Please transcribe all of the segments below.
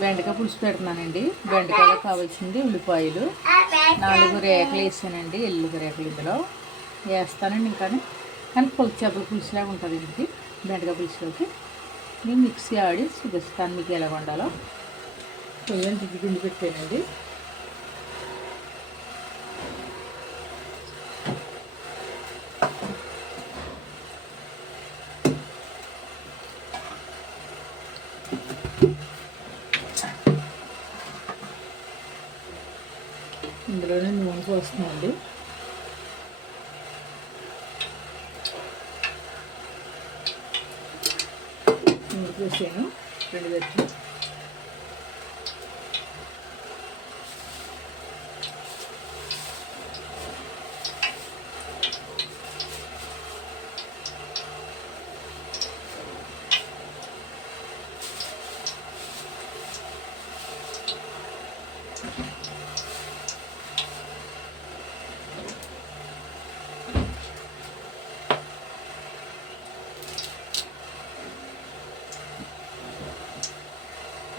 బెండకాయ పులుసు పెడుతున్నానండి. బెండకాయలో కావాల్సింది ఉల్లిపాయలు 4 రేకలు వేసానండి. ఎల్లుల్లి రేకలు ఇందులో వేస్తానండి. కానీ చేపల పులుసులాగా ఉంటుంది ఇది. బెండకాయ పులుసులోకి నేను మిక్సీ ఆడి చూపిస్తాను మీకు ఎలా వండాలో. కొంచెం గిన్నె పెట్టానండి. ఇందులోనే నూనె పోస్తుందండి. నూనె పోసాను 2 గంటలు.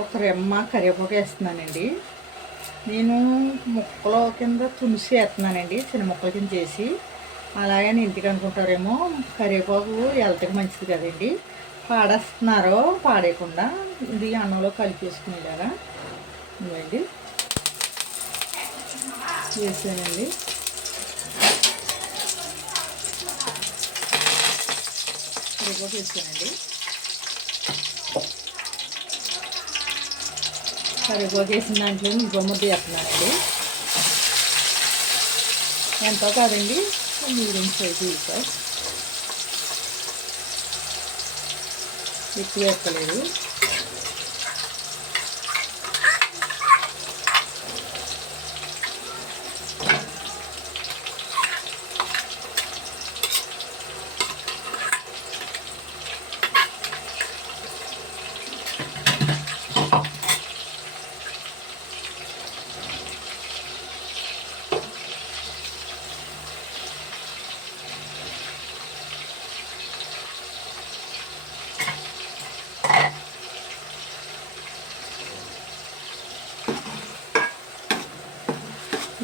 ఒక రెమ్మ కరివేపాకు వేస్తున్నానండి. నేను ముక్కల కింద తులసి వేస్తున్నానండి, చిన్న ముక్కల కింద చేసి. అలాగని ఇంటికి అనుకుంటారేమో కరివేపాకు హెల్త్కి మంచిది కదండి. పాడేస్తున్నారో పాడేయకుండా ఇది అన్నంలో కలిపేసుకునేలాగా ఇవ్వండి వేసానండి. కరివేపాకు వేసానండి. కరివేపాకు వేసిన దాంట్లో ఇంకో ముద్ద వేస్తున్నానండి. ఎంతో కాదండి, మీడియం సైజు వేసాం, ఎక్కువ వేస్తలేదు.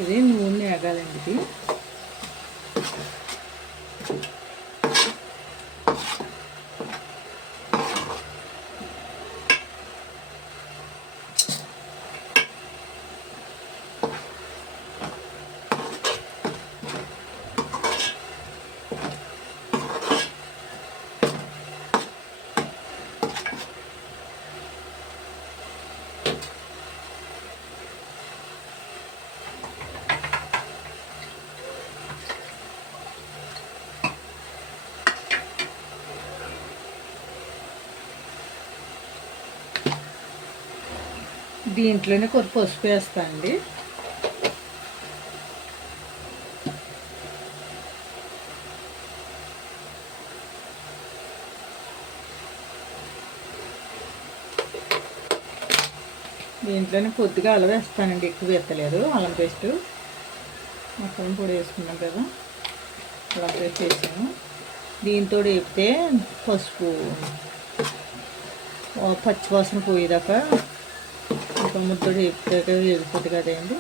ఇది నూనె వేగాలండి. ఇది దీంట్లోనే కొద్ది పసుపు వేస్తానండి. దీంట్లోనే కొద్దిగా అల్లం వేస్తానండి, ఎక్కువ వేస్తలేదు. అల్లం పేస్ట్ మొత్తం పొడి వేసుకున్నాం కదా, అల్లం పేస్ట్ వేసాను. దీంతో వేపితే పసుపు పచ్చివాసన పోయేదాకా ఒక ముద్దడు వేపితే వేగిపోతుంది కదండి.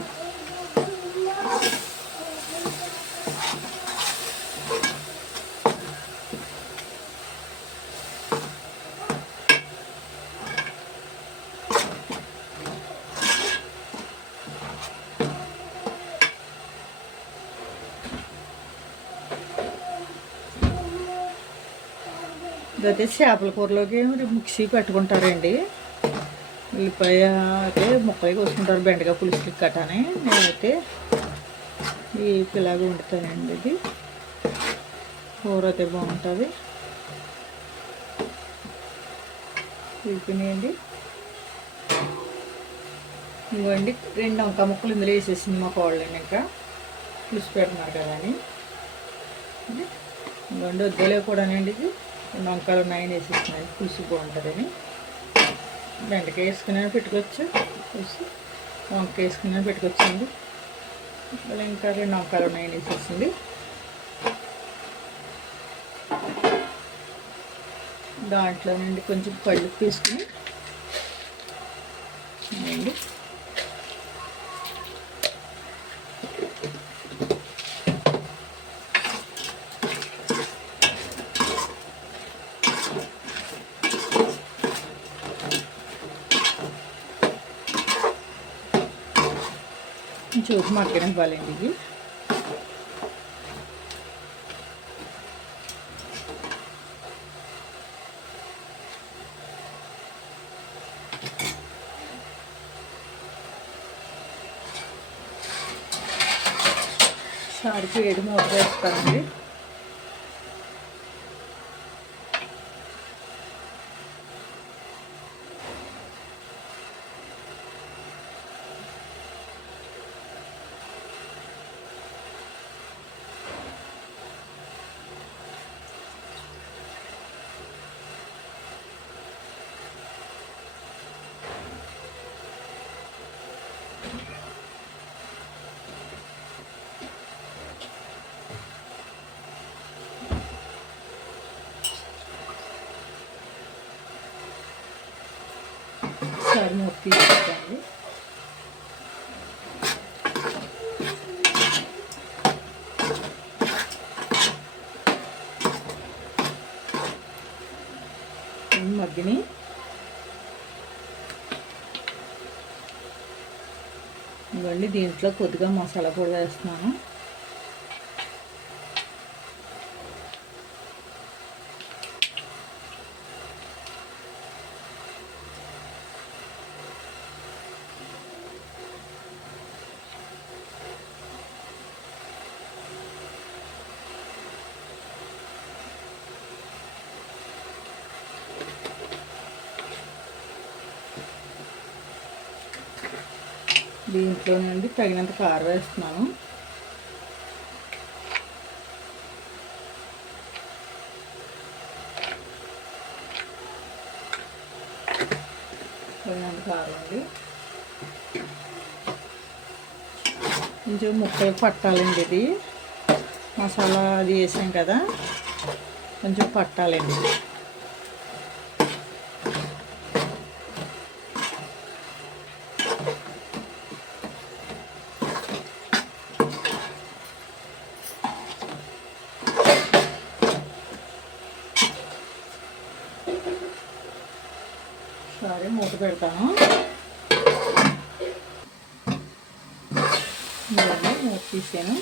ఇదైతే చేపల కూరలోకి మిక్సీ పెట్టుకుంటారండి. ఉల్లిపాయ అయితే ముక్కలు కోసుకుంటారు బెండకాయ పులుసుకి కట్టాని. నేనైతే ఈ ఇలాగ వండుతానండి. ఇది కూర అయితే బాగుంటుంది. ఉడికినాయండి. ఇవ్వండి 2 వంకాయ ముక్కలు ఇందులో వేసేసింది మా కోళ్ళని. ఇంకా పులుసు పెడుతున్నారు కదా అని ఇవ్వండి. వద్దలే కూడానండి. ఇది 2 వంకాయలు ఉన్నాయని వేసేసినాయి, పులుసు బాగుంటుందని. బెండకాయ వేసుకుని పెట్టుకోవచ్చు, పులుసు వంకాయ వేసుకుని పెట్టుకోవచ్చండి. మళ్ళీ ఇంకా 2 వంకాయలు ఉన్నాయని వేసేసింది. దాంట్లో నుండి కొంచెం కళ్ళు తీసుకుని అండి. చూపు మగ్గడం ఇవ్వాలండి ఇవి. సారికి వేడి మూత వేస్తానండి. సారి మూత తీసుకుంటాండి. మగ్గిని ఇవ్వండి. దీంట్లో కొద్దిగా మసాలా పొడి వేస్తున్నాను. దీంట్లో నుండి తగినంత కారం వేస్తున్నాను. తగినంత కారం అండి. కొంచెం ముక్కలు పట్టాలండి. ఇది మసాలా అది వేసాం కదా, కొంచెం పట్టాలండి. సరే మూత పెడతాను. మూత తీసాను.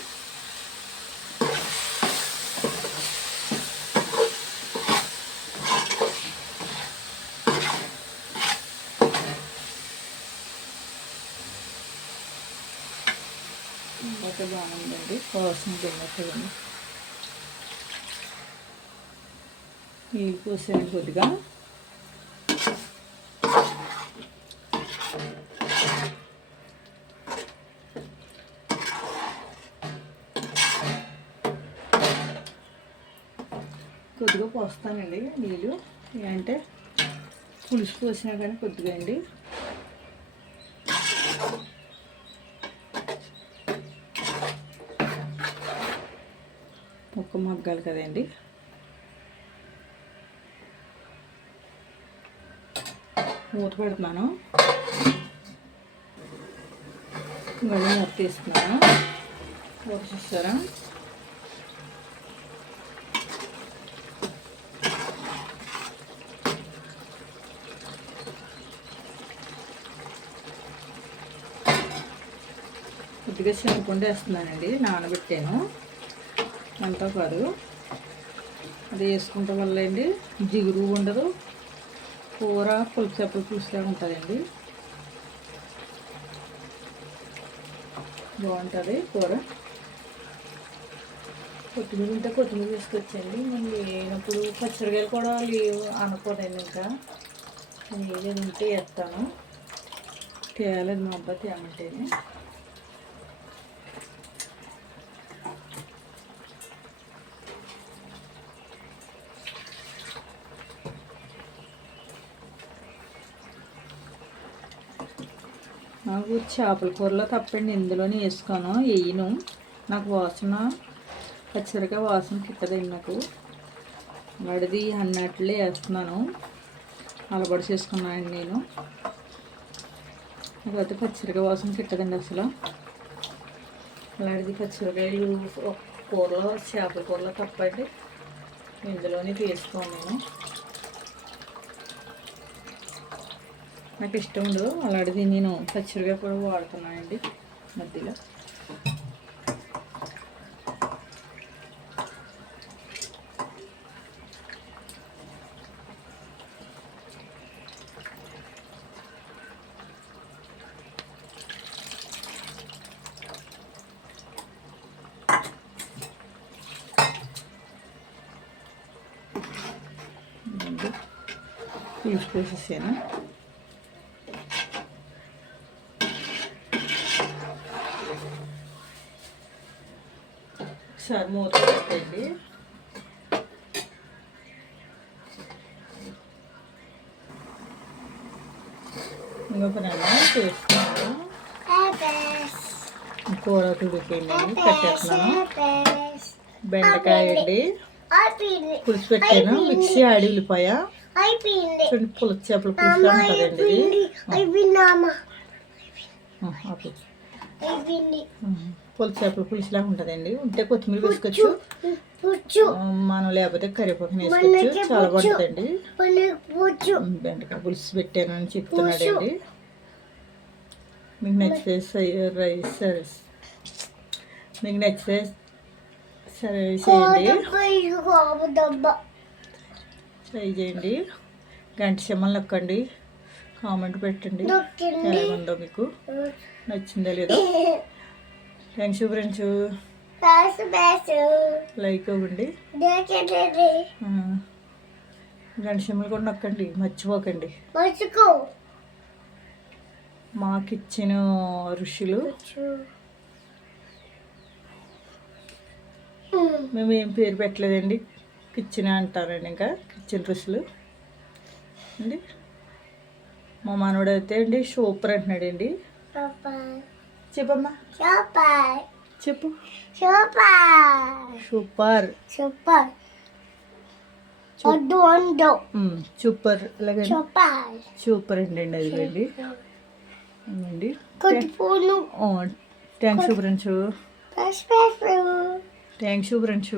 ఇంకా బాగుందండి. వాసన తిన్నట్టుగా నీళ్ళు పోసాను కొద్దిగా. కొద్దిగా పోస్తానండి నీళ్ళు. అంటే పులుసు పోసినా కానీ కొద్దిగా అండి. ముక్క మగ్గాలి కదండి. మూత పెడుతున్నాను. మళ్ళీ మూత తీస్తున్నాను. మూత చూస్తారా? కొద్దిగా శనగపిండి వేస్తున్నానండి. నానబెట్టాను, అంతా కాదు. అది వేసుకుంటాం వల్ల అండి జిగురు ఉండదు. కూర పులుసు పులుసులాగా ఉంటుందండి. బాగుంటుంది కూర. కొత్తిమీర ఉంటే కొత్తిమీర తీసుకొచ్చండి. మనం లేనప్పుడు పచ్చడికాయలు కూడా లేవు అనుకోదండి. ఇంకా ఏది ఉంటే వేస్తాను. తేలేదు మా అబ్బాయి తేమంటేనే. నాకు చేపల కూరలో తప్పండి ఇందులోనే వేసుకోను, వేయను. నాకు వాసన పచ్చడిగా వాసన కిట్టదండి నాకు. వాడిది అన్నట్లే వేస్తున్నాను. అలవాటు చేసుకున్నానండి నేను. లేకపోతే పచ్చిమిరకాయ వాసన తిట్టదండి అసలు. అలాంటిది పచ్చిమిరకాయలు ఒక కూరలో, చేపల కూరలో తప్పండి ఇందులోనే తీసుకోను నేను. నాకు ఇష్టం ఉండదు అలాంటిది. నేను పచ్చిమిరకాయ కూడా వాడుతున్నానండి మధ్యలో. పులుసు పోసేసాను. ఒకసారి మూత పెట్టండి. ఇంకొక నెల చేసుకున్నాను. కూర ఉడికిందండి, పెట్టేస్తున్నాను. బెండకాయ అండి పులుసు పెట్టాను. మిక్సీ ఆడి ఉల్లిపాయ చూడండి, పులుసు చేపల పులుసులా ఉంటుందండి ఇది. పులుసు చేపల పులుసులా ఉంటుందండి. ఉంటే కొత్తిమీర వేసుకోవచ్చు, మనం లేకపోతే కరివేపాకు వేసుకోవచ్చు. చాలా బాగుంటుందండి. బెండకాయ పులుసు పెట్టాను అని చెప్తున్నాడండి. మీకు నచ్చితే మీకు నచ్చితే సరే చేయండి, ట్రై చేయండి. గంట చెమ్మలు నొక్కండి, కామెంట్ పెట్టండి ఎలాగుందో, మీకు నచ్చిందో లేదో. థ్యాంక్స్ ఫ్రెండ్స్, లైక్ ఇవ్వండి. గంట చెమ్మలు కూడా నొక్కండి, మర్చిపోకండి. మాకు ఇచ్చిన ఋషులు. మేము ఏం పేరు పెట్టలేదండి, కిచెన్ అంటారండి. ఇంకా కిచెన్ ఋషులు అండి. మా మనోడు అయితే అండి సూపర్ అంటున్నాడండి. చెప్పమ్మా, చెప్పు. సూపర్ సూపర్ అలాగే సూపర్ అండి. అదిగండి అండి. Thanks friends, thanks friends.